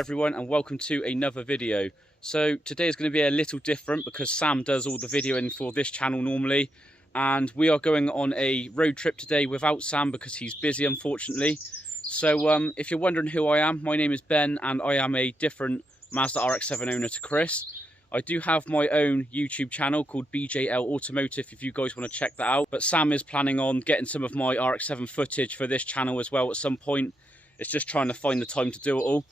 everyone, and welcome to another video. So today is going to be a little different because Sam does all the videoing for this channel normally, and we are going on a road trip today without Sam because he's busy, unfortunately. So if you're wondering who I am, my name is Ben and I am a different Mazda Rx7 owner to Chris. I do have my own YouTube channel called BJL Automotive if you guys want to check that out, but Sam is planning on getting some of my Rx7 footage for this channel as well at some point. It's just trying to find the time to do it all.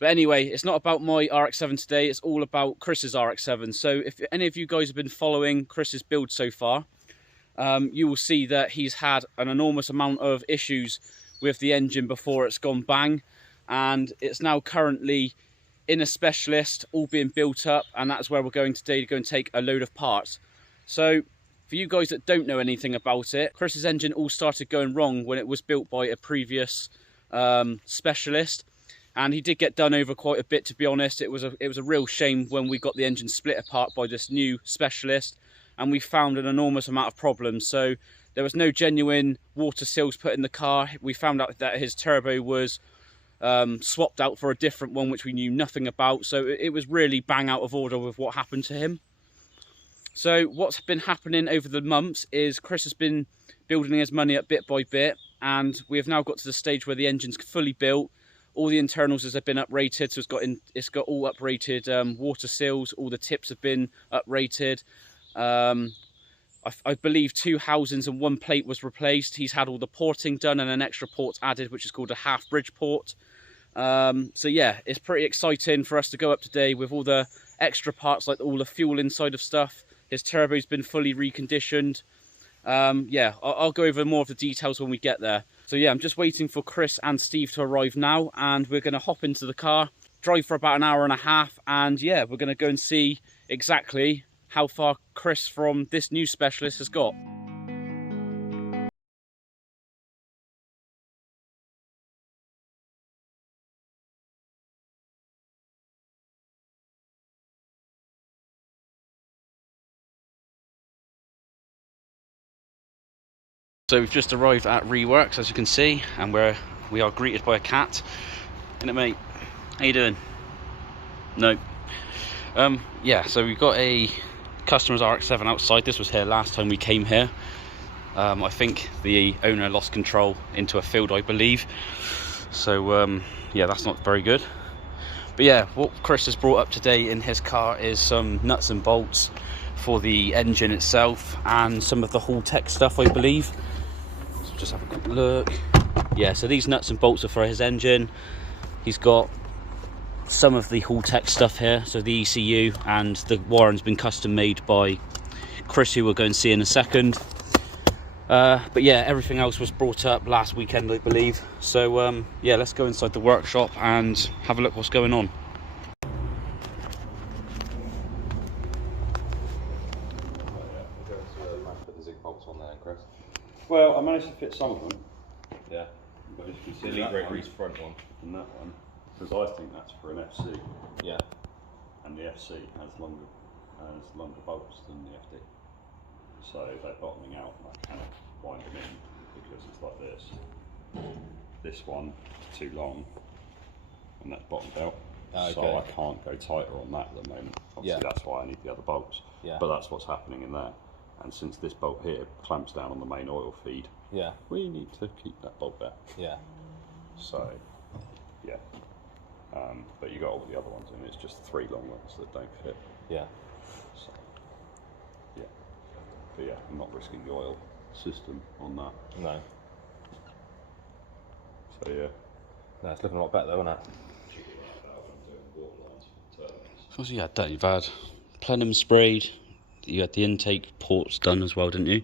But anyway, it's not about my RX-7 today, it's all about Chris's RX-7. So if any of you guys have been following Chris's build so far, you will see that he's had an enormous amount of issues with the engine before it's gone bang. And it's now currently in a specialist, all being built up, and that's where we're going today to go and take a load of parts. So for you guys that don't know anything about it, Chris's engine all started going wrong when it was built by a previous specialist, and he did get done over quite a bit, to be honest. It was a real shame when we got the engine split apart by this new specialist, and we found an enormous amount of problems. So there was no genuine water seals put in the car. We found out that his turbo was swapped out for a different one which we knew nothing about, so it was really bang out of order with what happened to him. So what's been happening over the months is Chris has been building his money up bit by bit, and we have now got to the stage where the engine's fully built. All the internals have been uprated, so it's got all uprated water seals. All the tips have been uprated. I believe 2 housings and 1 plate was replaced. He's had all the porting done and an extra port added, which is called a half bridge port. So yeah, it's pretty exciting for us to go up today with all the extra parts, like all the fuel inside of stuff. His turbo's been fully reconditioned. Yeah, I'll go over more of the details when we get there. So yeah, I'm just waiting for Chris and Steve to arrive now, and we're going to hop into the car, drive for about an hour and a half, and yeah, we're going to go and see exactly how far Chris from this new specialist has got. So we've just arrived at Reworks, as you can see, and we are greeted by a cat. Innit, mate? How you doing? No. Yeah, so we've got a customer's RX-7 outside. This was here last time we came here. I think the owner lost control into a field, I believe. So yeah, that's not very good. But yeah, what Chris has brought up today in his car is some nuts and bolts for the engine itself and some of the Hall Tech stuff, I believe. So just have a quick look. Yeah, so these nuts and bolts are for his engine. He's got some of the Hall Tech stuff here, so the ECU, and the wiring's been custom made by Chris, who we'll go and see in a second. But yeah, everything else was brought up last weekend, I believe. So yeah, let's go inside the workshop and have a look what's going on. Well, I managed to fit some of them. Yeah. But if you see that Rotary's front one and that one, because I think that's for an FC. Yeah. And the FC has longer bolts than the FD. So they're bottoming out, and I cannot wind them in because it's like this. This one is too long, and that's bottomed out. Okay. So I can't go tighter on that at the moment. Obviously, that's why I need the other bolts. Yeah. But that's what's happening in there. And since this bolt here clamps down on the main oil feed, yeah, we need to keep that bolt there. Yeah. So, yeah. But you got all the other ones, and it's just 3 long ones that don't fit. Yeah. So, yeah. But yeah, I'm not risking the oil system on that. No. So yeah. No, it's looking a lot better though, isn't it? So yeah, you've had plenum sprayed. You had the intake ports done as well, didn't you?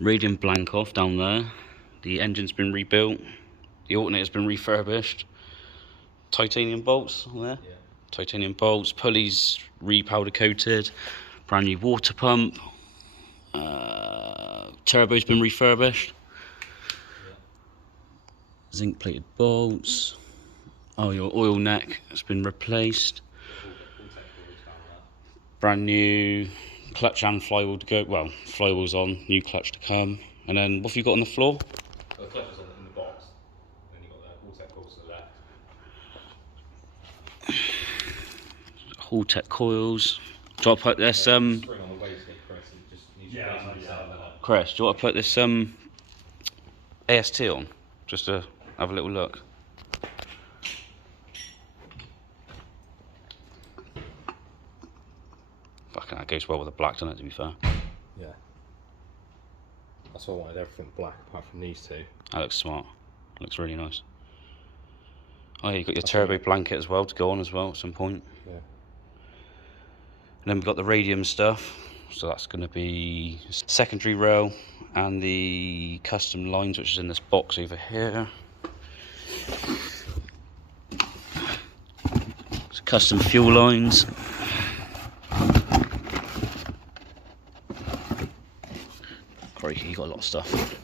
Radiant blank off down there. The engine's been rebuilt. The alternator's been refurbished. Titanium bolts on there. Yeah. Titanium bolts, pulleys repowder coated. Brand new water pump. Turbo's been refurbished. Yeah. Zinc plated bolts. Oh, your oil neck has been replaced. Brand new clutch and flywheel to go. Well, flywheel's on, new clutch to come. And then what have you got on the floor? The clutch is in the box. Then you've got the Hall Tech bolts to the left. Hall-Tech coils. Do you want to put this Chris, do you want to put this AST on? Just to have a little look. Fucking that goes well with the black, doesn't it, to be fair? Yeah. That's all I wanted, everything black apart from these two. That looks smart. Looks really nice. Oh yeah, you got your turbo blanket as well to go on as well at some point. Yeah. And then we've got the radium stuff. So that's going to be secondary rail and the custom lines, which is in this box over here. So custom fuel lines. Crikey, you got a lot of stuff.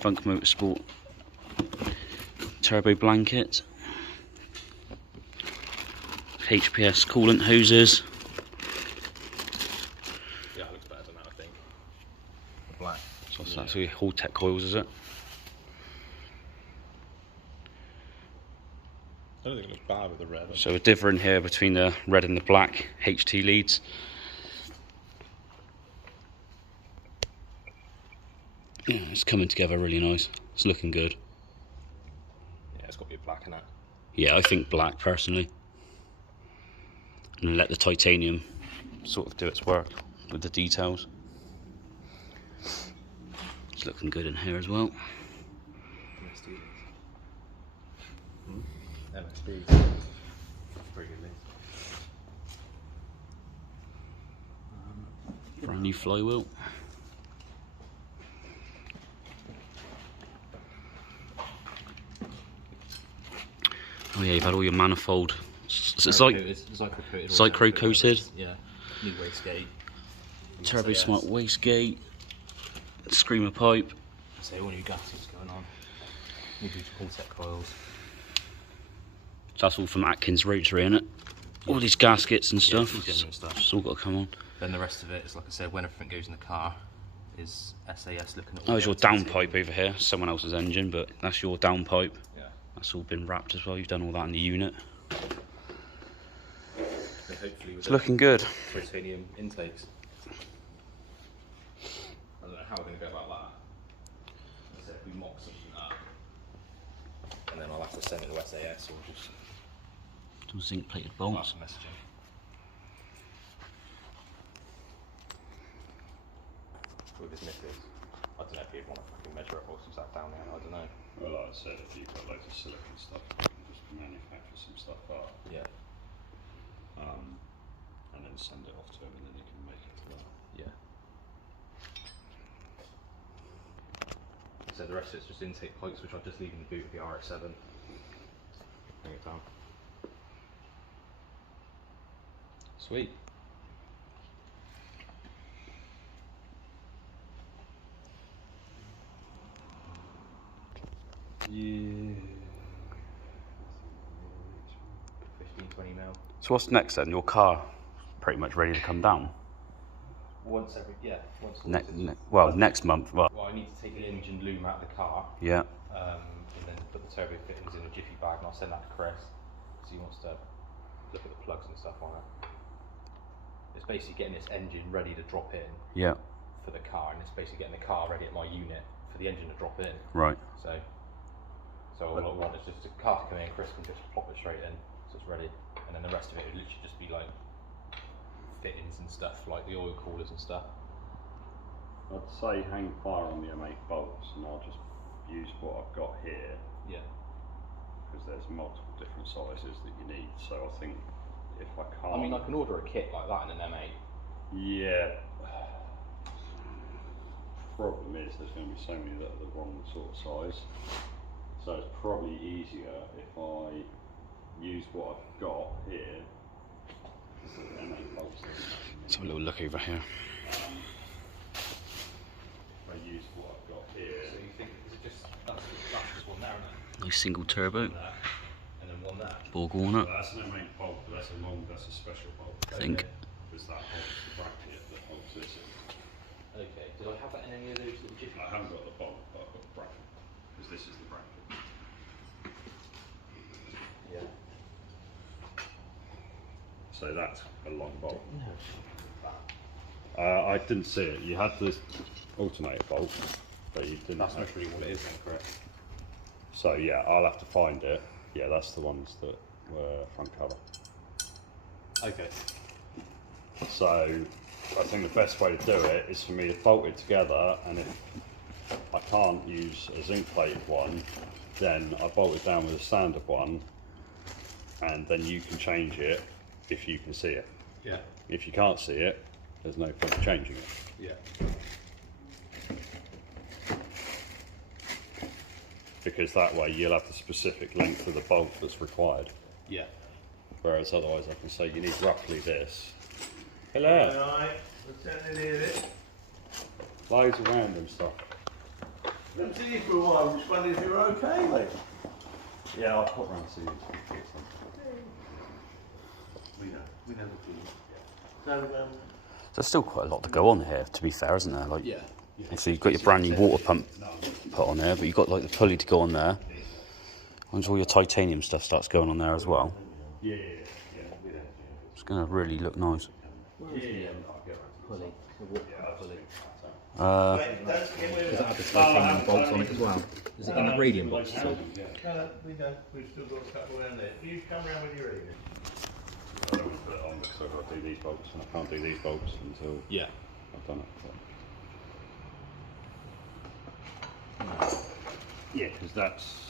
Funk Motorsport turbo blanket, HPS coolant hoses. Yeah, it looks better than that, I think. The black. So that's your Hall-Tech coils, is it? I don't think it looks bad with the red. So a differ in here between the red and the black HT leads. Yeah, it's coming together really nice. It's looking good. Yeah, it's got to be black in that. Yeah, I think black personally. And let the titanium sort of do its work with the details. It's looking good in here as well. MSD. Pretty good link. Brand new flywheel. Oh yeah, you've had all your manifold. It's like Zycro coated. Yeah. New wastegate. Turbo Smart wastegate. Screamer pipe. So all new gaskets going on. New Hall-Tech coils. So that's all from Atkins Rotary, innit? All these gaskets and stuff. Yeah, genuine stuff. It's all got to come on. Then the rest of it is, like I said, when everything goes in the car, is SAS looking at all. Oh, there's your downpipe over here. Someone else's engine, but that's your downpipe. Yeah. That's all been wrapped as well. You've done all that in the unit. And hopefully with It's looking good. titanium intakes. I don't know how we're going to go about that. As I said, if we mock something up, and then I'll have to send it to SAS or just Some zinc plated bolts. some messaging. With his knickers. I don't know if he'd want to fucking measure it or some stuff down there, I don't know. Well, like I said, if you've got loads of silicon stuff, you can just manufacture some stuff up, Yeah. and then send it off to him, and then he can make it to that. Yeah. So the rest of it's just intake pipes, which I'll just leave in the boot of the Rx7. Bring it down. Sweet. Yeah. 15-20 mil. So what's next then? Your car pretty much ready to come down? Once every, yeah, once a Well, next month. Well, Well, I need to take the engine loom out of the car, yeah. and then put the turbo fittings in a jiffy bag, and I'll send that to Chris. So he wants to look at the plugs and stuff on it. It's basically getting this engine ready to drop in Yeah. for the car, and it's basically getting the car ready at my unit for the engine to drop in. Right. So all I want is just the car to come in, Chris can just plop it straight in, so it's ready. And then the rest of it would literally just be like fittings and stuff, like the oil coolers and stuff. I'd say hang fire on the M8 bolts, and I'll just use what I've got here, Yeah. because there's multiple different sizes that you need. So I think if I can't, I mean, I can order a kit like that in an M8. yeah. Problem is, there's going to be so many that are the wrong sort of size. So it's probably easier if I use what I've got here. This is an M8 bolts. Let's have a little look over here. If I use what I've got here. So you think, is it just, that's just one there, isn't it? Nice single turbo. One there, and then one there. Borg Well, Warner. that's an M8 bolt, but that's a special bolt. I think. Because that holds the bracket that holds this in. Okay. Did I have that in any of those little jiffy? I haven't got the bolt, but I've got the bracket. Because this is the bracket. Yeah. So that's a long bolt. No. I didn't see it. You had the alternator bolt, but you didn't. That's have... not really what it is then, correct? So yeah, I'll have to find it. Yeah, that's the ones that were front cover. Okay. So I think the best way to do it is for me to bolt it together, and if I can't use a zinc plated one, then I bolt it down with a standard one, and then you can change it if you can see it. Yeah. If you can't see it, there's no point changing it. Yeah. Because that way you'll have the specific length of the bolt that's required. Yeah. Whereas otherwise I can say you need roughly this. Hello. Alright, we're turning in it. Loads of random stuff. Haven't seen you for a while, I'm just wondering if you're okay, mate. Yeah, I'll pop round to you. We know the feeling. So, There's still quite a lot to go on here, to be fair, isn't there? Like, Yeah. obviously you've got your brand new water pump put on there, but you've got like the pulley to go on there. Once all your titanium stuff starts going on there as well, Yeah. it's going to really look nice. Where is the pulley? The water pump pulley. wait, don't forget where Does it have the titanium bolts on it as well? Is it in the radium box at all? No, we don't. We've still got a couple around there. You come round when you're ready. I don't want to put it on because I've got to do these bolts, and I can't do these bolts until Yeah. I've done it. Yeah, because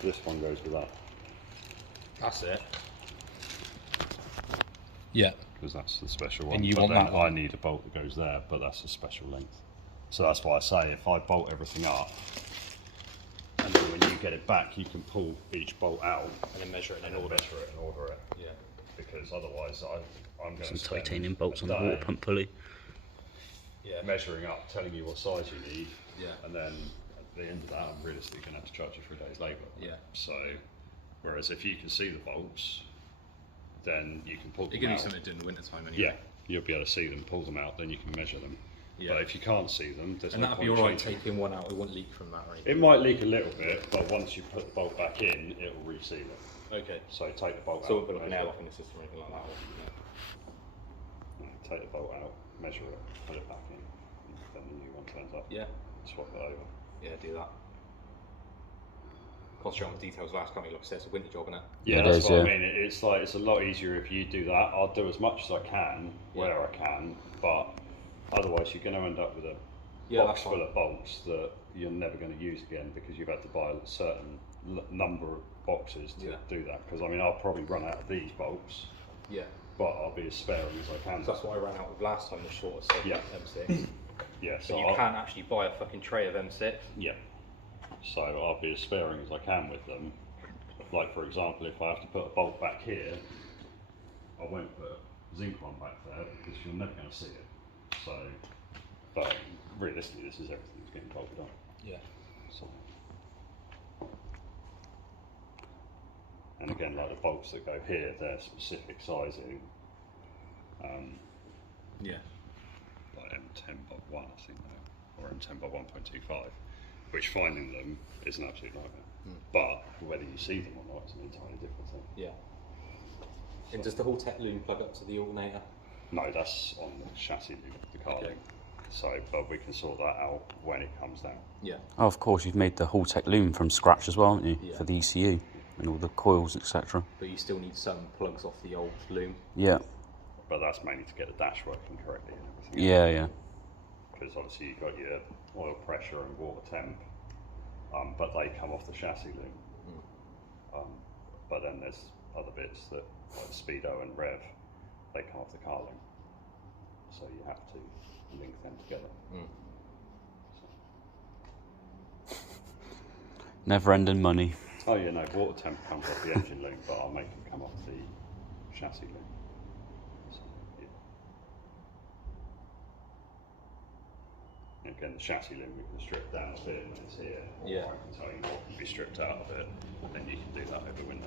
this one goes with that. That's it. Yeah. Because that's the special one. And you but want then that one? I need a bolt that goes there, but that's a special length. So that's why I say if I bolt everything up, and then when you get it back, you can pull each bolt out And then measure it and in order. measure it and order it. Yeah. Because otherwise, I'm going Some to spend titanium bolts a on the day water pump pulley. Yeah. measuring up, telling you what size you need, Yeah. and then at the end of that, I'm realistically going to have to charge you for a day's labour. Yeah. So, whereas if you can see the bolts, then you can pull them It gives you out. something to do in the winter time anyway. Yeah, you'll be able to see them, pull them out, then you can measure them. Yeah. But if you can't see them, there's And no that'd be point alright changing. taking one out, it won't leak from that or anything. It might leak a little bit, but once you put the bolt back in, it will reseal it. Okay. So take the bolt So it out, won't be like an measure airlock in the system or anything like that. it. Take the bolt out, measure it, put it back in, then the new one turns up. Yeah. Swap it over. Yeah, do that. Concentrate on the details last, can't you? Like I said, it's a winter job, innit? Yeah, It that's is, what yeah. I mean. It's like it's a lot easier if you do that. I'll do as much as I can where I can, but otherwise you're going to end up with a box full of bolts that you're never going to use again because you've had to buy a certain number of boxes to do that. Because I mean, I'll probably run out of these bolts, Yeah. but I'll be as sparing as I can. So that's what I ran out with last time, the shortest set Yeah. M6. Yeah, But so you can't actually buy a fucking tray of M6. yeah. So I'll be as sparing as I can with them. Like for example, if I have to put a bolt back here, I won't put a zinc one back there because you're never going to see it. So, but realistically, this is everything that's getting bolted on. Yeah. So, and again, like the bolts that go here, they're specific sizing. Yeah. Like M10/1, I think, or M10/1.25, which finding them is an absolute nightmare. But whether you see them or not is an entirely different thing. Yeah. And does the whole tech loom plug up to the alternator? No, that's on the chassis loop, the car Okay. loop. So, but we can sort that out when it comes down. Yeah. Oh, of course, you've made the Hall-Tech loom from scratch as well, haven't you? Yeah. For the ECU and all the coils, etc. But you still need some plugs off the old loom. Yeah, But that's mainly to get the dash working correctly and everything. yeah, yeah. Because obviously you've got your oil pressure and water temp, but they come off the chassis loom. But then there's other bits that, like speedo and rev, they come off the car loom. So you have to link them together. Never-ending money. Oh yeah, no, water temp comes off the engine loom, but I'll make them come off the chassis loom. So, yeah. Again, the chassis loom we can strip down a bit when it's here, or Yeah. I can tell you what can be stripped out of it, and then you can do that over window.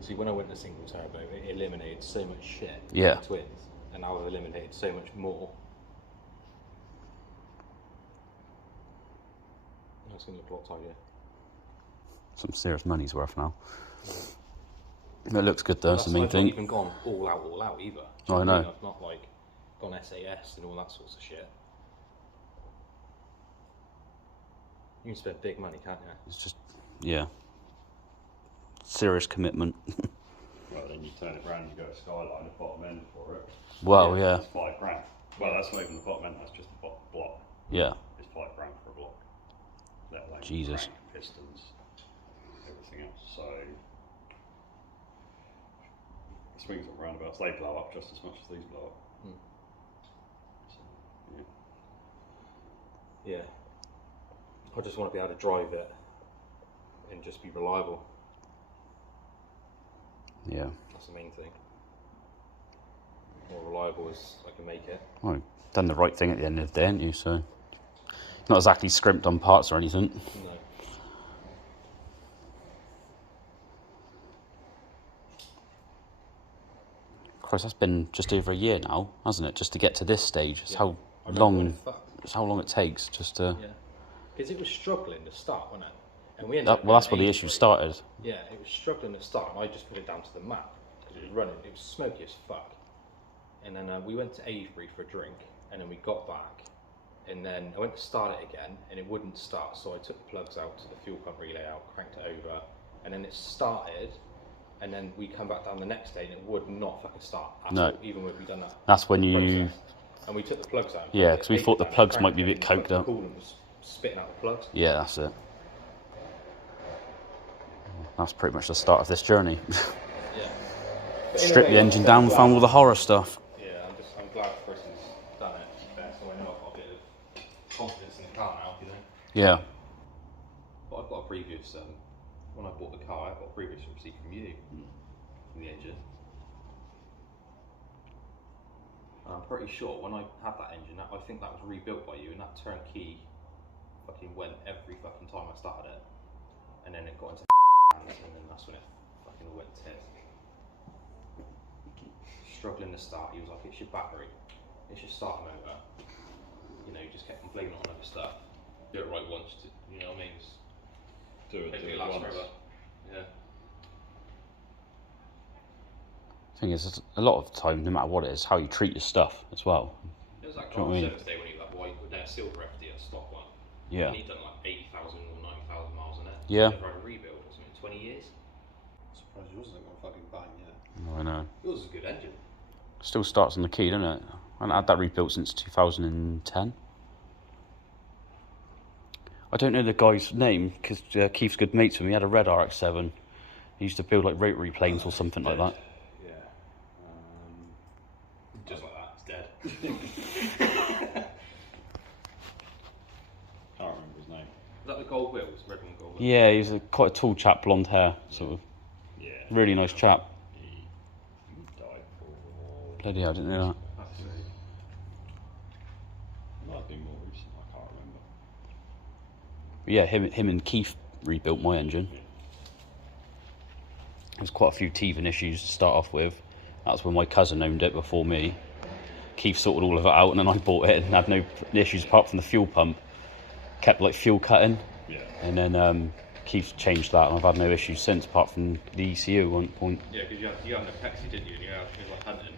See, when I went to single turbo, it eliminated so much shit. Yeah. in twins, and now we've eliminated so much more. That's going to look a lot tidier. Some serious money's worth now. It looks good though, that's the main I've thing. not even gone all out either. Oh, I know. I've not like gone SAS and all that sorts of shit. You can spend big money, can't you? It's just, yeah, serious commitment. Well, then you turn it around, you go to Skyline, the bottom end for it. Well, yeah. It's £5 grand. Well, that's not even the bottom end, that's just the block. Yeah. It's £5 grand for a block. Let alone Jesus. crank, pistons, everything else. So, swings and roundabouts, they blow up just as much as these blow up. So, yeah. I just want to be able to drive it and just be reliable. Yeah. That's the main thing. More reliable as I can make it. Well, you've done the right thing at the end of the day, haven't you? So, not exactly scrimped on parts or anything. No. Christ, that's been just over a year now, hasn't it? Just to get to this stage. It's Yeah. how I don't long. know what It's how long it takes just to. Yeah. Because it was struggling to start, wasn't it? And we ended That, up well, that's where doing the an issue 83. started. Yeah, it was struggling to start, and I just put it down to the map because it was running. It was smoky as fuck. And then we went to Avebury for a drink, and then we got back, and then I went to start it again, and it wouldn't start. So I took the plugs out to the fuel pump relay out, cranked it over, and then it started. And then we come back down the next day, and it would not fucking start at No. all, even when we done that. That's when you. process. And we took the plugs out. Yeah, because we thought the Down, plugs might cranked be a it, bit and coked the up. coolant was spitting out the plugs. Yeah, that's it. That's pretty much the start of this journey. Yeah. But in a Strip way, the like engine I said, down, I'm found all glad- the horror stuff. Yeah, I'm glad Chris has done it, to be fair, so I know I've got a bit of confidence in the car now, you know. Yeah. But I've got a previous, when I bought the car, I got a previous receipt from you, from the engine. And I'm pretty sure when I had that engine, I think that was rebuilt by you, and that turnkey fucking went every fucking time I started it. And then it got into hands, and then that's when it fucking all went tits. Struggling to start, he was like, it's your battery, it's your starter motor. You know, you just kept complaining on other stuff. Do it right once, you know what I mean? Just do it hopefully it lasts once. forever. Yeah. Thing is, it's a lot of the time, no matter what it is, how you treat your stuff as well. It was that Do you know car what I on mean? service day when he was that white with that silver FD, a stock one. Yeah. And he'd done like 80,000 or 90,000 miles on it. Yeah. Never had a rebuild or something, 20 years. I'm surprised yours isn't going to fucking bang, yeah. I know. Yours is a good engine. Still starts on the key, doesn't it? I haven't had that rebuilt since 2010. I don't know the guy's name because Keith's good mates with me. He had a red Rx7. He used to build like rotary planes or something like that. Yeah. Just like that, it's dead. Can't remember his name. Is that the gold wheels? Red one gold wheels? Yeah, he's quite a tall chap, blonde hair, sort of. Yeah. Really nice chap. He died for. Bloody hell, I didn't know that. That's it. It might have been more recent, I can't remember. But yeah, him and Keith rebuilt my engine. There's quite a few teething issues to start off with. That's when my cousin owned it before me. Keith sorted all of it out, and then I bought it and had no issues apart from the fuel pump. Kept like fuel cutting, Yeah. and then Keith changed that, and I've had no issues since apart from the ECU at one point. Yeah, because you had an Apex, didn't you? And you had like hunting.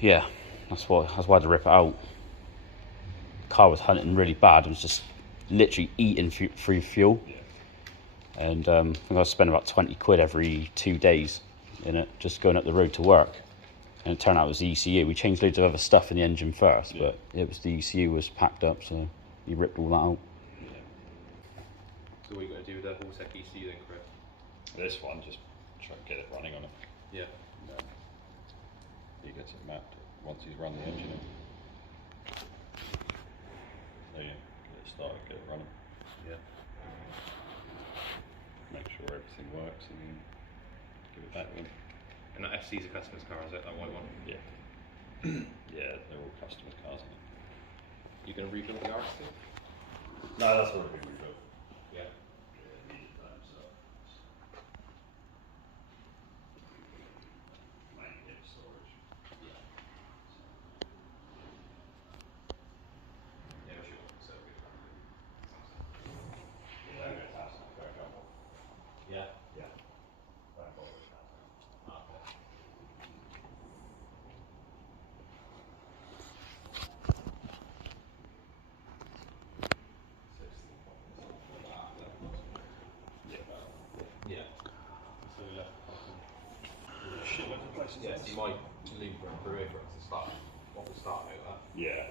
Yeah, that's why I had to rip it out. The car was hunting really bad. It was just literally eating through fuel. Yeah. And I think I spent about 20 quid every 2 days in it, just going up the road to work. And it turned out it was the ECU. We changed loads of other stuff in the engine first, Yeah. but it was the ECU was packed up, so he ripped all that out. So what are you going to do with the Vortec ECU then, Chris? This one, just try to get it running on it. Yeah. And then he gets it mapped once he's run the engine in. There you go. Get it started, get it running. Yeah. Make sure everything works and then give it back to him. And that SC's a customer's car, is it? That white one? Yeah. Yeah, they're all customers' cars, aren't You going to rebuild the RX2? they? No, that's already been rebuilt. Yeah. Yeah, he did that himself. Main storage. Yeah. So we left shitloads of places. Yeah, so you might leave it through here to start. What we start over. Yeah,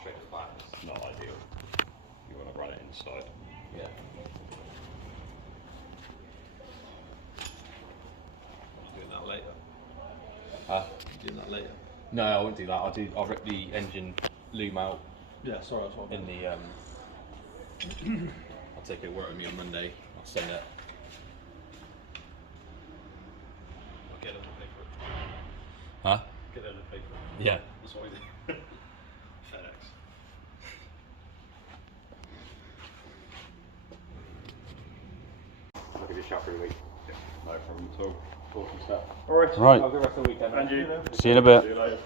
Straight to the back. it's not ideal. You want to run it inside. Yeah. Doing that later. Doing that later. No, I won't do that. I'll rip the engine loom out Yeah, sorry, that's what in the I'll take it work with me on Monday. I'll send it. I'll get them to pay for it. Huh? Get them to pay for it. Yeah. That's what we do. FedEx. I'll give you a shout for the week. No problem at all. Awesome stuff. Alright. Right. Have a good rest of the weekend. And you. See you in a bit. See you later.